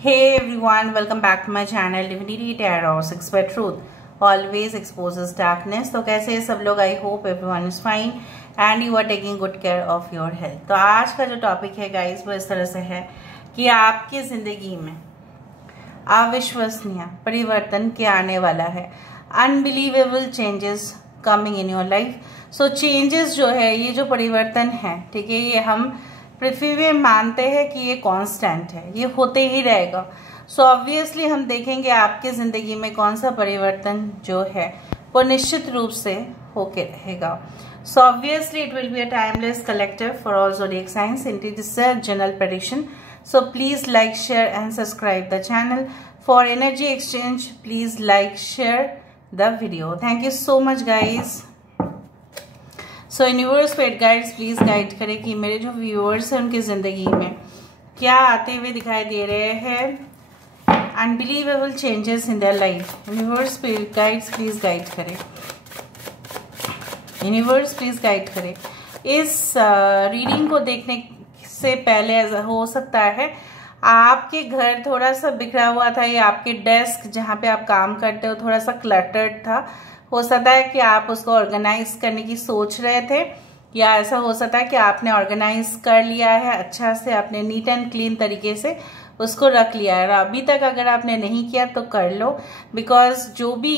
Hey everyone, welcome back to my channel Divinity Tarot 6 by Truth always exposes darkness। तो कैसे हैं सब लोग? I hope everyone is fine and you are taking good care of your health. तो आज का जो topic है गाइस वो इस तरह से है कि आपकी जिंदगी में अविश्वसनीय परिवर्तन क्या आने वाला है। Unbelievable changes coming in your life. So changes जो है, ये जो परिवर्तन है, ठीक है, ये हम पृथ्वी में मानते हैं कि ये कांस्टेंट है, ये होते ही रहेगा। सो ऑब्वियसली हम देखेंगे आपके जिंदगी में कौन सा परिवर्तन जो है वो निश्चित रूप से होके रहेगा। So obviously it will be a timeless collective for all zodiac science. It is a general prediction. So please like, share and subscribe the channel for energy exchange. Please like, share the video. Thank you so much guys. So universe paid guides please guide करें कि मेरे जो viewers हैं उनकी जिंदगी में क्या आते हुए दिखाई दे रहे हैं। Unbelievable changes in their life. Universe paid guides please guide करें। यूनिवर्स प्लीज गाइड करें। इस रीडिंग को देखने से पहले हो सकता है आपके घर थोड़ा सा बिखरा हुआ था, या आपके डेस्क जहाँ पे आप काम करते हो थोड़ा सा क्लटर्ड था। हो सकता है कि आप उसको ऑर्गेनाइज करने की सोच रहे थे, या ऐसा हो सकता है कि आपने ऑर्गेनाइज कर लिया है अच्छा से, आपने नीट एंड क्लीन तरीके से उसको रख लिया है। अभी तक अगर आपने नहीं किया तो कर लो, बिकॉज जो भी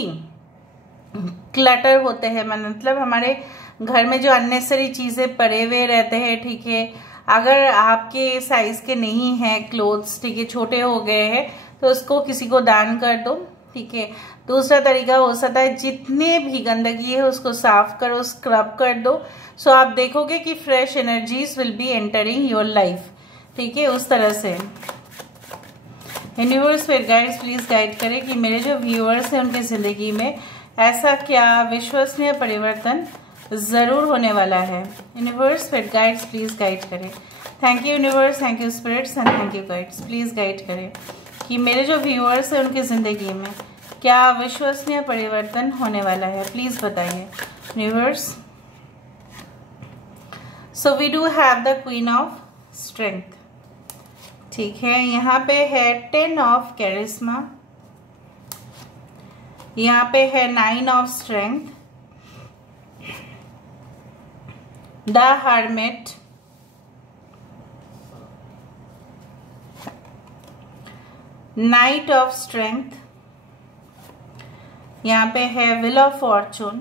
क्लटर होते हैं, मतलब हमारे घर में जो अननेसेसरी चीजें पड़े हुए रहते हैं, ठीक है, अगर आपके साइज के नहीं है क्लोथ्स, ठीक है, छोटे हो गए हैं, तो उसको किसी को दान कर दो, ठीक है। दूसरा तरीका हो सकता है जितने भी गंदगी है उसको साफ करो, स्क्रब कर दो। सो आप देखोगे कि fresh energies will be entering your life, ठीक है, उस तरह से। यूनिवर्स फिर गाइड्स प्लीज गाइड करें कि मेरे जो व्यूअर्स हैं उनकी जिंदगी में ऐसा क्या विश्वसनीय परिवर्तन जरूर होने वाला है। यूनिवर्स फिर गाइड्स प्लीज गाइड करें। Thank you universe, thank you spirits and thank you guides. Please guide करें कि मेरे जो व्यूअर्स हैं उनकी जिंदगी में क्या विश्वसनीय परिवर्तन होने वाला है। प्लीज बताइए universe. So we do have the queen of strength, ठीक है। यहाँ पे है 10 ऑफ कैरिस्मा, यहाँ पे है 9 of strength, the hermit, night of strength, यहाँ पे है wheel of Fortune,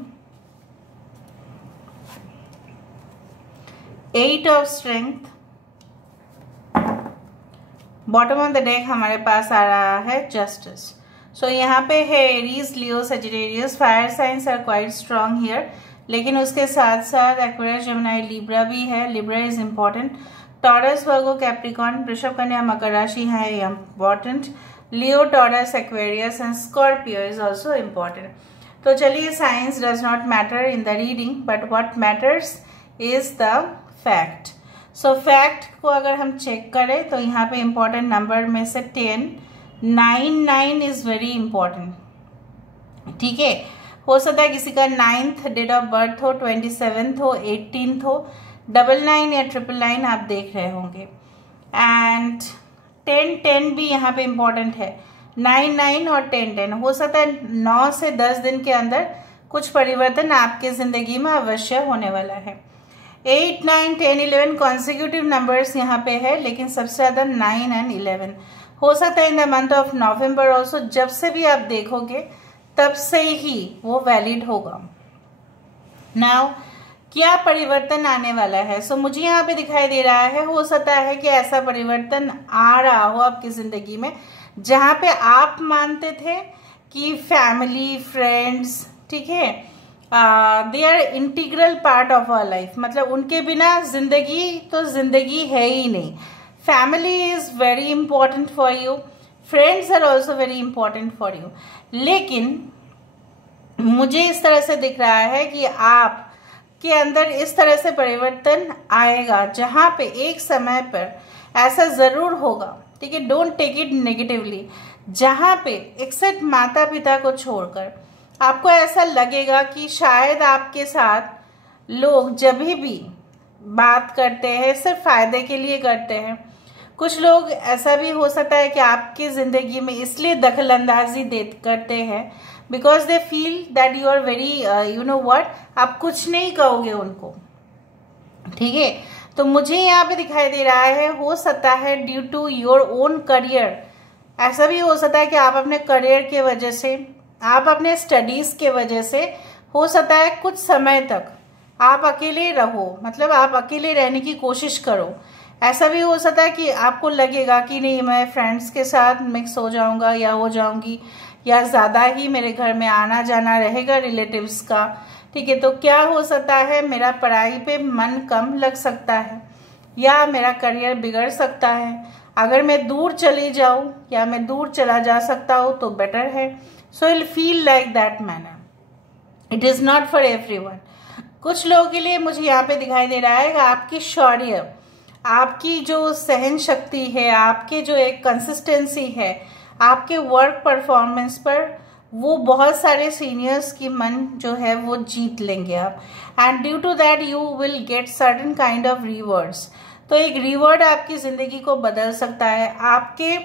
8 of strength. Bottom of the deck हमारे पास आ रहा है जस्टिस। सो यहाँ पे है Aries, Leo, Sagittarius. Fire signs are quite strong here, लेकिन उसके साथ साथ एक्वेरियस, जेमिनी, लिब्रा भी है। Libra is important. Taurus, Virgo, Capricorn, वृषभ, कन्या, मकर राशि है important. Leo, Taurus, Aquarius and Scorpio is also important. तो चलिए, signs does not matter in the reading, but what matters is the fact. So fact को अगर हम चेक करें तो यहाँ पे इम्पोर्टेंट नंबर में से 10, 9 इज वेरी इम्पोर्टेंट, ठीक है। हो सकता है किसी का 9th डेट ऑफ बर्थ हो, 27th हो, 18th हो, 99 या 999 आप देख रहे होंगे। एंड 10 भी यहाँ पे इम्पोर्टेंट है। 9 और 10 हो सकता है 9 से 10 दिन के अंदर कुछ परिवर्तन आपके जिंदगी में अवश्य होने वाला है। 8, 9, 10, 11 कॉन्सिक्यूटिव नंबर्स यहाँ पे है, लेकिन सबसे ज्यादा 9 एंड 11 हो सकता है in the month of November also. जब से भी आप देखोगे तब से ही वो वैलिड होगा। नाउ क्या परिवर्तन आने वाला है? सो मुझे यहाँ पे दिखाई दे रहा है, हो सकता है कि ऐसा परिवर्तन आ रहा हो आपकी जिंदगी में जहाँ पे आप मानते थे कि फैमिली, फ्रेंड्स, ठीक है, they are integral part of our life, मतलब उनके बिना जिंदगी तो जिंदगी है ही नहीं। Family is very important for you, friends are also very important for you, लेकिन मुझे इस तरह से दिख रहा है कि आप के अंदर इस तरह से परिवर्तन आएगा जहां पे एक समय पर ऐसा जरूर होगा, ठीक है, डोंट टेक इट नेगेटिवली, जहां पे एक्सेप्ट माता पिता को छोड़कर आपको ऐसा लगेगा कि शायद आपके साथ लोग जब भी बात करते हैं सिर्फ फायदे के लिए करते हैं। कुछ लोग ऐसा भी हो सकता है कि आपकी ज़िंदगी में इसलिए दखल अंदाजी करते हैं because they feel that you are very you know what, आप कुछ नहीं कहोगे उनको, ठीक है। तो मुझे यहाँ पे दिखाई दे रहा है, हो सकता है due to your own career, ऐसा भी हो सकता है कि आप अपने करियर के वजह से, आप अपने स्टडीज़ के वजह से, हो सकता है कुछ समय तक आप अकेले रहो, मतलब आप अकेले रहने की कोशिश करो। ऐसा भी हो सकता है कि आपको लगेगा कि नहीं, मैं फ्रेंड्स के साथ मिक्स हो जाऊंगा या हो जाऊंगी, या ज़्यादा ही मेरे घर में आना जाना रहेगा रिलेटिव्स का, ठीक है। तो क्या हो सकता है, मेरा पढ़ाई पे मन कम लग सकता है या मेरा करियर बिगड़ सकता है। अगर मैं दूर चली जाऊँ या मैं दूर चला जा सकता हूँ तो बेटर है। So I'll feel like that manner, it is not for everyone. कुछ लोगों के लिए मुझे यहाँ पे दिखाई दे रहा है कि आपकी शौर्य, आपकी जो सहन शक्ति है, आपके जो एक कंसिस्टेंसी है, आपके वर्क परफॉर्मेंस पर वो बहुत सारे सीनियर्स की मन जो है वो जीत लेंगे आप, and due to that you will get certain kind of rewards. तो एक रिवॉर्ड आपकी ज़िंदगी को बदल सकता है। आपके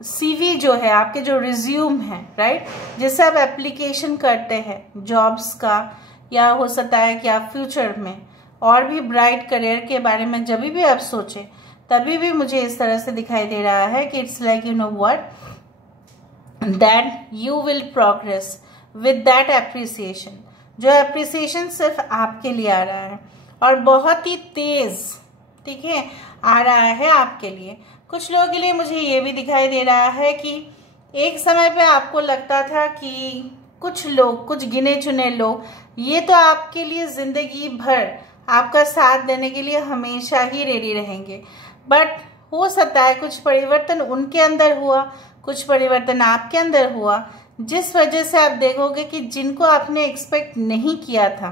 सीवी जो है, आपके जो रिज्यूम है, राइट, जिससे आप एप्लीकेशन करते हैं जॉब्स का, या हो सकता है कि आप फ्यूचर में और भी ब्राइट करियर के बारे में जब भी आप सोचें, तभी भी मुझे इस तरह से दिखाई दे रहा है कि it's like you know what, that you will progress with that appreciation. जो एप्रिसिएशन सिर्फ आपके लिए आ रहा है और बहुत ही तेज, ठीक है, आ रहा है आपके लिए। कुछ लोगों के लिए मुझे ये भी दिखाई दे रहा है कि एक समय पे आपको लगता था कि कुछ लोग, कुछ गिने चुने लोग, ये तो आपके लिए ज़िंदगी भर आपका साथ देने के लिए हमेशा ही रेडी रहेंगे, बट हो सकता है कुछ परिवर्तन उनके अंदर हुआ, कुछ परिवर्तन आपके अंदर हुआ, जिस वजह से आप देखोगे कि जिनको आपने एक्सपेक्ट नहीं किया था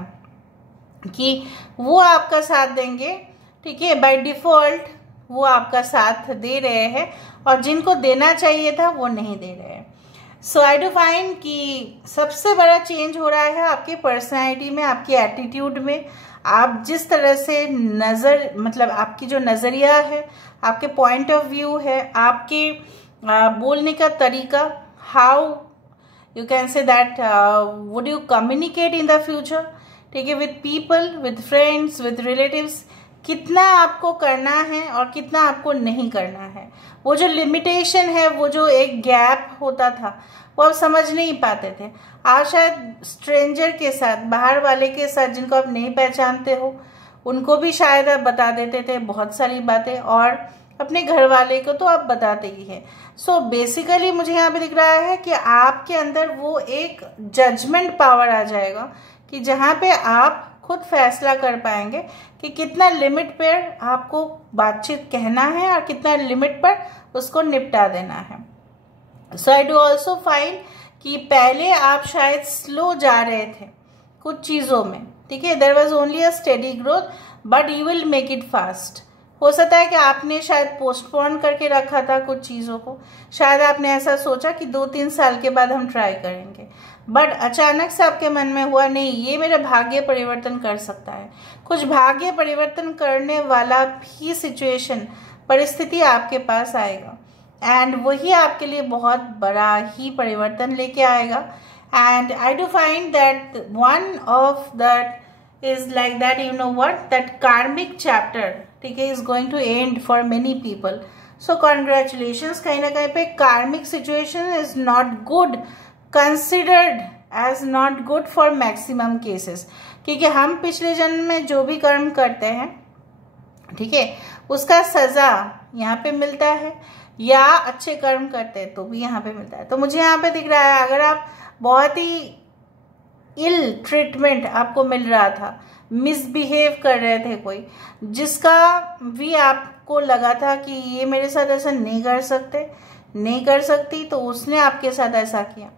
कि वो आपका साथ देंगे, ठीक है, बाय डिफ़ॉल्ट वो आपका साथ दे रहे हैं, और जिनको देना चाहिए था वो नहीं दे रहे हैं। सो आई डू फाइंड कि सबसे बड़ा चेंज हो रहा है आपकी पर्सनैलिटी में, आपकी एटीट्यूड में। आप जिस तरह से मतलब आपकी जो नज़रिया है, आपके पॉइंट ऑफ व्यू है, आपके बोलने का तरीका, how you can say that would you communicate in the future, ठीक है, with people, with friends, with relatives, कितना आपको करना है और कितना आपको नहीं करना है। वो जो लिमिटेशन है, वो जो एक गैप होता था, वो आप समझ नहीं पाते थे। आज शायद स्ट्रेंजर के साथ, बाहर वाले के साथ, जिनको आप नहीं पहचानते हो, उनको भी शायद आप बता देते थे बहुत सारी बातें, और अपने घर वाले को तो आप बताते ही हैं। सो बेसिकली मुझे यहाँ पे दिख रहा है कि आपके अंदर वो एक जजमेंट पावर आ जाएगा कि जहाँ पे आप खुद फैसला कर पाएंगे कि कितना लिमिट पर आपको बातचीत कहना है और कितना लिमिट पर उसको निपटा देना है। So I do also find कि पहले आप शायद स्लो जा रहे थे कुछ चीज़ों में, ठीक है, there was only a steady growth, but you will make it fast. हो सकता है कि आपने शायद पोस्टपोन करके रखा था कुछ चीज़ों को, शायद आपने ऐसा सोचा कि 2-3 साल के बाद हम ट्राई करेंगे, बट अचानक से आपके मन में हुआ नहीं, ये मेरा भाग्य परिवर्तन कर सकता है। कुछ भाग्य परिवर्तन करने वाला भी सिचुएशन, परिस्थिति आपके पास आएगा, एंड वही आपके लिए बहुत बड़ा ही परिवर्तन लेके आएगा। And I do find that one of that is like that, you know what, that karmic chapter, ठीक है, is going to end for many people. So congratulations, कहीं ना कहीं पे karmic situation is not good, considered as not good for maximum cases, क्योंकि हम पिछले जन्म में जो भी कर्म करते हैं, ठीक है, उसका सजा यहाँ पे मिलता है, या अच्छे कर्म करते हैं तो भी यहाँ पे मिलता है। तो मुझे यहाँ पे दिख रहा है, अगर आप बहुत ही इल ट्रीटमेंट आपको मिल रहा था, मिसबिहेव कर रहे थे कोई, जिसका भी आपको लगा था कि ये मेरे साथ ऐसा नहीं कर सकते, नहीं कर सकती, तो उसने आपके साथ ऐसा किया।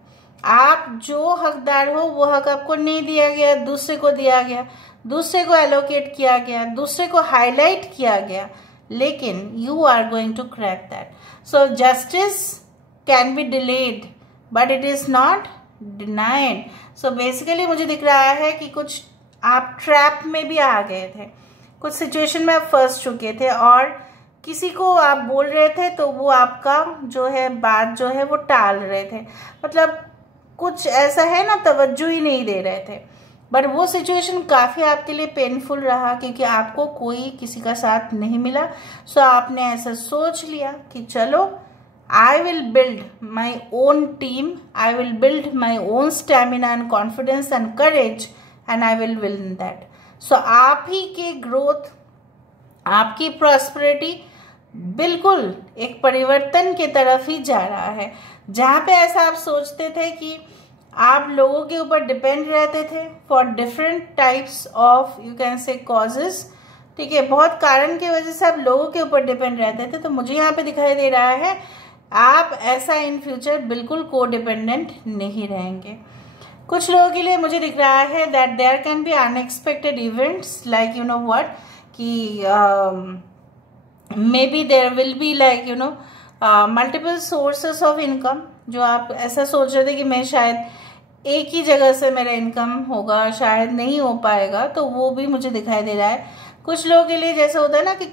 आप जो हकदार हो वो हक आपको नहीं दिया गया, दूसरे को दिया गया, दूसरे को एलोकेट किया गया, दूसरे को हाईलाइट किया गया, लेकिन you are going to crack that. So justice can be delayed but it is not denied. So basically मुझे दिख रहा है कि कुछ आप ट्रैप में भी आ गए थे, कुछ सिचुएशन में आप फंस चुके थे, और किसी को आप बोल रहे थे तो वो आपका जो है बात जो है वो टाल रहे थे, मतलब कुछ ऐसा है ना, तवज्जो ही नहीं दे रहे थे। बट वो सिचुएशन काफ़ी आपके लिए पेनफुल रहा क्योंकि आपको कोई किसी का साथ नहीं मिला। सो आपने ऐसा सोच लिया कि चलो I will build my own team, I will build my own stamina and confidence and courage and I will win that. So आप ही के ग्रोथ, आपकी प्रॉस्पेरिटी बिल्कुल एक परिवर्तन की तरफ ही जा रहा है। जहाँ पे ऐसा आप सोचते थे कि आप लोगों के ऊपर डिपेंड रहते थे for different types of you can say causes, ठीक है, बहुत कारण की वजह से आप लोगों के ऊपर डिपेंड रहते थे, तो मुझे यहाँ पे दिखाई दे रहा है आप ऐसा इन फ्यूचर बिल्कुल को डिपेंडेंट नहीं रहेंगे। कुछ लोगों के लिए मुझे दिख रहा है that there can be unexpected events like you know what कि maybe there will be like you know multiple sources of income. जो आप ऐसा सोच रहे थे कि मैं शायद एक ही जगह से मेरा इनकम होगा, शायद नहीं हो पाएगा, तो वो भी मुझे दिखाई दे रहा है। कुछ लोगों के लिए जैसे होता है ना कि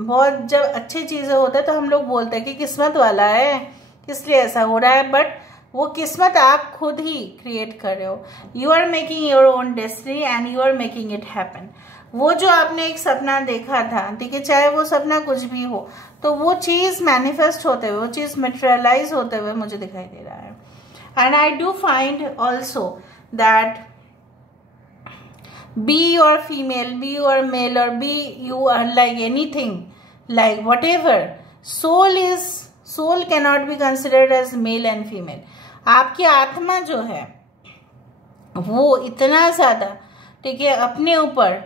बहुत जब अच्छी चीज़ें होता है तो हम लोग बोलते हैं कि किस्मत वाला है, इसलिए ऐसा हो रहा है, बट वो किस्मत आप खुद ही क्रिएट कर रहे हो। You are making your own destiny and you are making it happen. वो जो आपने एक सपना देखा था, ठीक है, चाहे वो सपना कुछ भी हो, तो वो चीज़ मैनिफेस्ट होते हुए, वो चीज़ मटेरियलाइज होते हुए मुझे दिखाई दे रहा है। And I do find also that be you are female, be you are male, or be you are like anything, like whatever, soul cannot be considered as male and female। आपकी आत्मा जो है वो इतना ज़्यादा, ठीक है, अपने ऊपर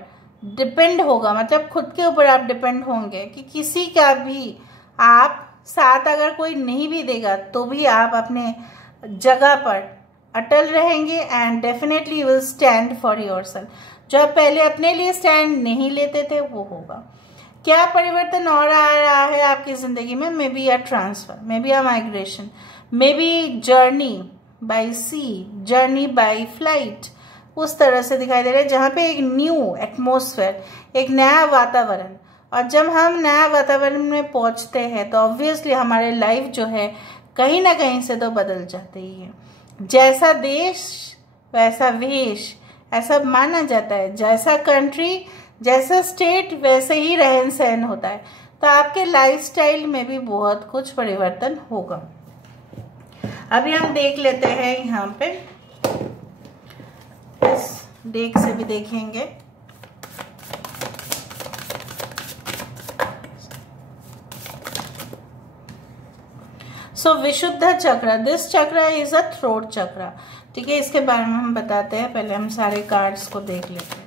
डिपेंड होगा, मतलब खुद के ऊपर आप डिपेंड होंगे कि किसी का भी आप साथ अगर कोई नहीं भी देगा तो भी आप अपने जगह पर अटल रहेंगे and definitely will stand for yourself. जो आप पहले अपने लिए स्टैंड नहीं लेते थे वो होगा। क्या परिवर्तन और आ रहा है आपकी ज़िंदगी में? May be a transfer, may be a migration, may be journey by sea, journey by flight, उस तरह से दिखाई दे रहा है जहाँ पे एक न्यू एटमॉस्फेयर, एक नया वातावरण। और जब हम नया वातावरण में पहुँचते हैं तो ऑब्वियसली हमारे लाइफ जो है कहीं ना कहीं से तो बदल जाती ही है। जैसा देश वैसा वेश, ऐसा माना जाता है। जैसा कंट्री, जैसा स्टेट, वैसे ही रहन सहन होता है। तो आपके लाइफस्टाइल में भी बहुत कुछ परिवर्तन होगा। अभी हम देख लेते हैं, यहाँ पे इस डेक से भी देखेंगे। सो विशुद्ध चक्र, दिस चक्र इज अ थ्रोट चक्र, ठीक है, इसके बारे में हम बताते हैं। पहले हम सारे कार्ड्स को देख लेते हैं।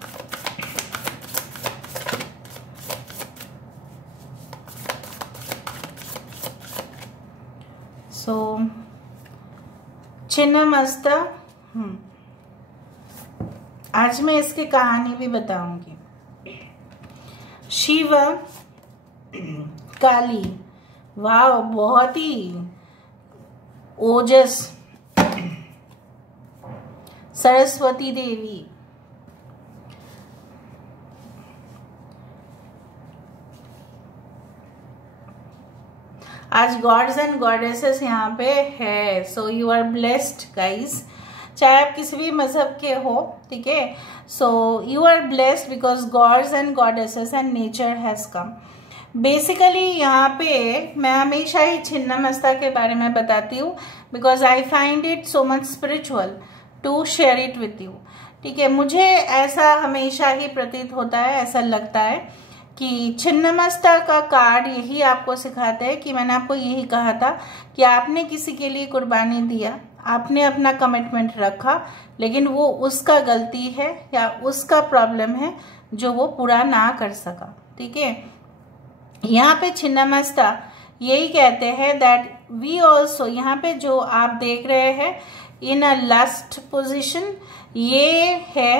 सो छिन्नमस्ता, आज मैं इसकी कहानी भी बताऊंगी। शिव, काली, वाह, बहुत ही ओजस, सरस्वती देवी, आज गॉड्स एंड गॉडेसेस यहाँ पे है। So you are blessed guys, चाहे आप किसी भी मजहब के हो, ठीक है। So you are blessed because gods and goddesses and nature has come. Basically यहाँ पे मैं हमेशा ही छिन्नमस्ता के बारे में बताती हूँ because I find it so much spiritual to share it with you, ठीक है। मुझे ऐसा हमेशा ही प्रतीत होता है, ऐसा लगता है कि छिन्नमस्ता का कार्ड यही आपको सिखाते हैं कि मैंने आपको यही कहा था कि आपने किसी के लिए कुर्बानी दिया, आपने अपना कमिटमेंट रखा, लेकिन वो उसका गलती है या उसका प्रॉब्लम है जो वो पूरा ना कर सका, ठीक है। यहाँ पे छिन्नमस्ता यही कहते हैं दैट वी ऑल्सो, यहाँ पे जो आप देख रहे हैं इन अ लस्ट पोजिशन, ये है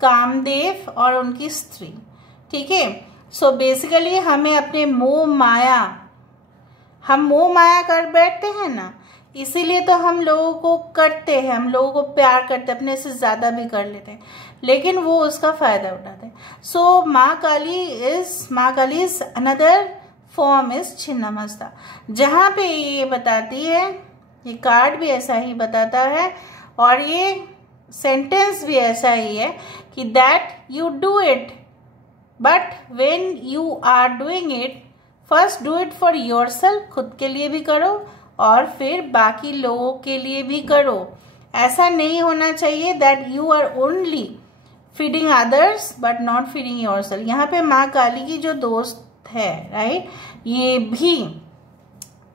कामदेव और उनकी स्त्री, ठीक है। सो बेसिकली हमें अपने मोह माया, हम मोह माया कर बैठते हैं ना, इसीलिए तो हम लोगों को करते हैं, हम लोगों को प्यार करते हैं, अपने से ज़्यादा भी कर लेते हैं, लेकिन वो उसका फ़ायदा उठाते हैं। सो माँ Kali is another form is Chhinnamasta. जहाँ पे ये बताती है, ये कार्ड भी ऐसा ही बताता है और ये सेंटेंस भी ऐसा ही है कि that you do it, but when you are doing it first do it for yourself, खुद के लिए भी करो और फिर बाकी लोगों के लिए भी करो। ऐसा नहीं होना चाहिए that you are only feeding others but not feeding yourself. यहाँ पे माँ काली की जो दोस्त है, राइट, ये भी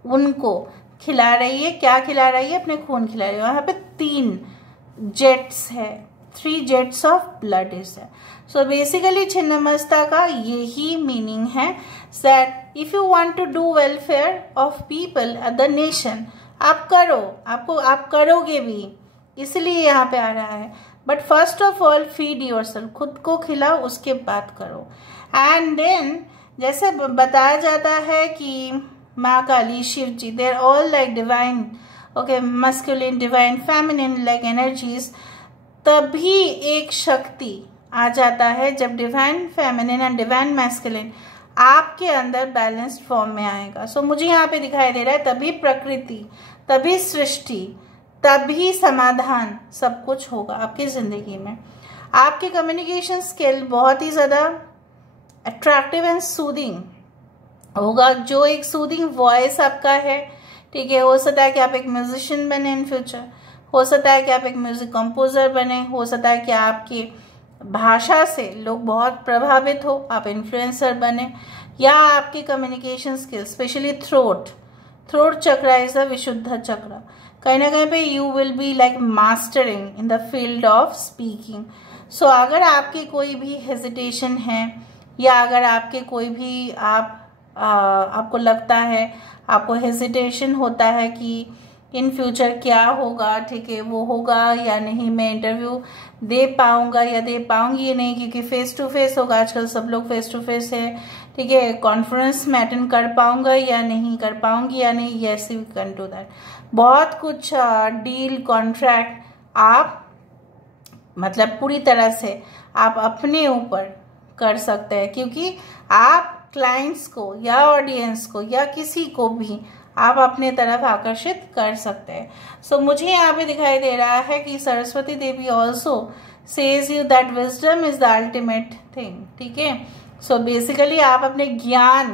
उनको खिला रही है। क्या खिला रही है? अपने खून खिला रही है। यहाँ पे 3 जेट्स है, 3 जेट्स ऑफ ब्लड इज है। सो बेसिकली छिन्नमस्ता का यही मीनिंग है that if you want to do welfare of people other nation, आप करो, आप करोगे भी, इसलिए यहाँ पे आ रहा है। But first of all feed yourself, खुद को खिलाओ, उसके बाद करो। एंड देन जैसे बताया जाता है कि माँ Kali, Shiv ji, they are all like divine, okay, masculine, divine, feminine like energies. तभी एक शक्ति आ जाता है जब divine feminine and divine masculine आपके अंदर बैलेंस्ड फॉर्म में आएगा। सो मुझे यहाँ पे दिखाई दे रहा है तभी प्रकृति, तभी सृष्टि, तभी समाधान, सब कुछ होगा आपकी जिंदगी में। आपकी कम्युनिकेशन स्किल बहुत ही ज़्यादा अट्रैक्टिव एंड सूदिंग होगा, जो एक सूदिंग वॉइस आपका है, ठीक है। हो सकता है कि आप एक म्यूजिशियन बने इन फ्यूचर, हो सकता है कि आप एक म्यूजिक कंपोजर बने, हो सकता है कि आपकी भाषा से लोग बहुत प्रभावित हो, आप इन्फ्लुएंसर बने, या आपकी communication skill specially throat chakra is a Vishuddha chakra, कहीं ना कहीं पे you will be like mastering in the field of speaking. So अगर आपकी कोई भी हेजिटेशन है या अगर आपके कोई भी आपको लगता है, आपको हेजिटेशन होता है कि इन फ्यूचर क्या होगा, ठीक है, वो होगा या नहीं, मैं इंटरव्यू दे पाऊंगा या दे पाऊंगी या नहीं, क्योंकि फेस टू फेस होगा, आजकल सब लोग फेस टू फेस है, ठीक है, कॉन्फ्रेंस में अटेंड कर पाऊंगा या नहीं, कर पाऊंगी या नहीं, yes you can do that. बहुत कुछ डील, कॉन्ट्रैक्ट आप मतलब पूरी तरह से आप अपने ऊपर कर सकते हैं, क्योंकि आप क्लाइंट्स को या ऑडियंस को या किसी को भी आप अपने तरफ आकर्षित कर सकते हैं। सो मुझे यहाँ पे दिखाई दे रहा है कि Saraswati Devi also says you that wisdom is the ultimate thing, ठीक है। सो बेसिकली आप अपने ज्ञान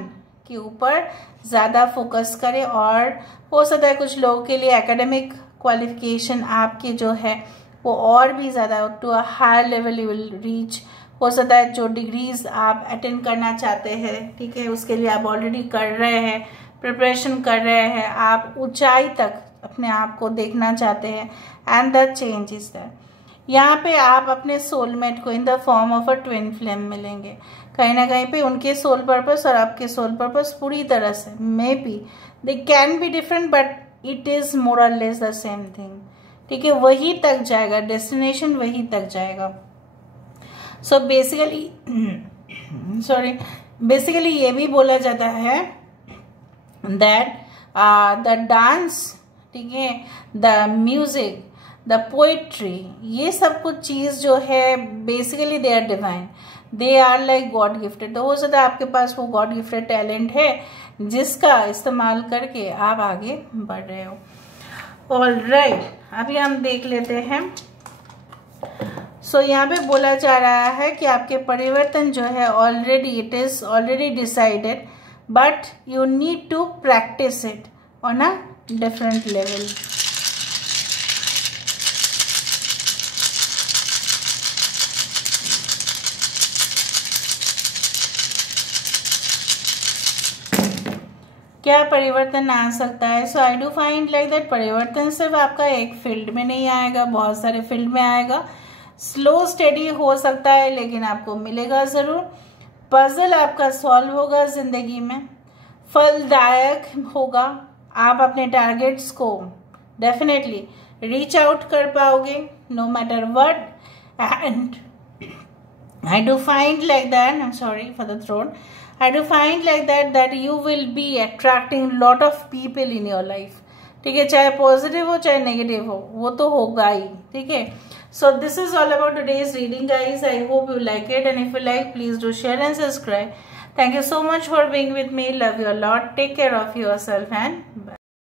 के ऊपर ज़्यादा फोकस करें, और हो सकता है कुछ लोगों के लिए एकेडमिक क्वालिफिकेशन आपके जो है वो और भी ज़्यादा to a higher level you will reach. हो सकता है जो डिग्रीज आप अटेंड करना चाहते हैं, ठीक है, उसके लिए आप ऑलरेडी कर रहे हैं, प्रिपरेशन कर रहे हैं, आप ऊंचाई तक अपने आप को देखना चाहते हैं, and the change is that. यहाँ पे आप अपने सोलमेट को in the form of a twin flame मिलेंगे, कहीं ना कहीं पे उनके सोल पर्पस और आपके सोल पर्पस पूरी तरह से may be they can be different but it is more और लेस द सेम थिंग, ठीक है, वही तक जाएगा, डेस्टिनेशन वही तक जाएगा। सो बेसिकली ये भी बोला जाता है दैट द डांस, ठीक है, द म्यूजिक, द पोइट्री, ये सब कुछ चीज़ जो है basically they are divine, they are like god gifted. तो हो सकता है आपके पास वो गॉड गिफ्टेड टैलेंट है जिसका इस्तेमाल करके आप आगे बढ़ रहे हो। ऑलराइट, अभी हम देख लेते हैं। सो यहाँ पे बोला जा रहा है कि आपके परिवर्तन जो है already it is already decided, but you need to practice it on a different level. क्या परिवर्तन आ सकता है? So I do find like that परिवर्तन सिर्फ आपका एक फील्ड में नहीं आएगा, बहुत सारे फील्ड में आएगा। स्लो स्टेडी हो सकता है लेकिन आपको मिलेगा ज़रूर। पजल आपका सॉल्व होगा ज़िंदगी में, फलदायक होगा, आप अपने टारगेट्स को डेफिनेटली रीच आउट कर पाओगे no matter what. And I do find like that, I'm sorry for the throat, I do find like that you will be attracting lot of people in your life, ठीक है, चाहे positive हो चाहे negative हो, वो तो होगा ही, ठीक है। So this is all about today's reading guys. I hope you like it, and if you like please do share and subscribe. Thank you so much for being with me. Love you a lot. Take care of yourself and bye.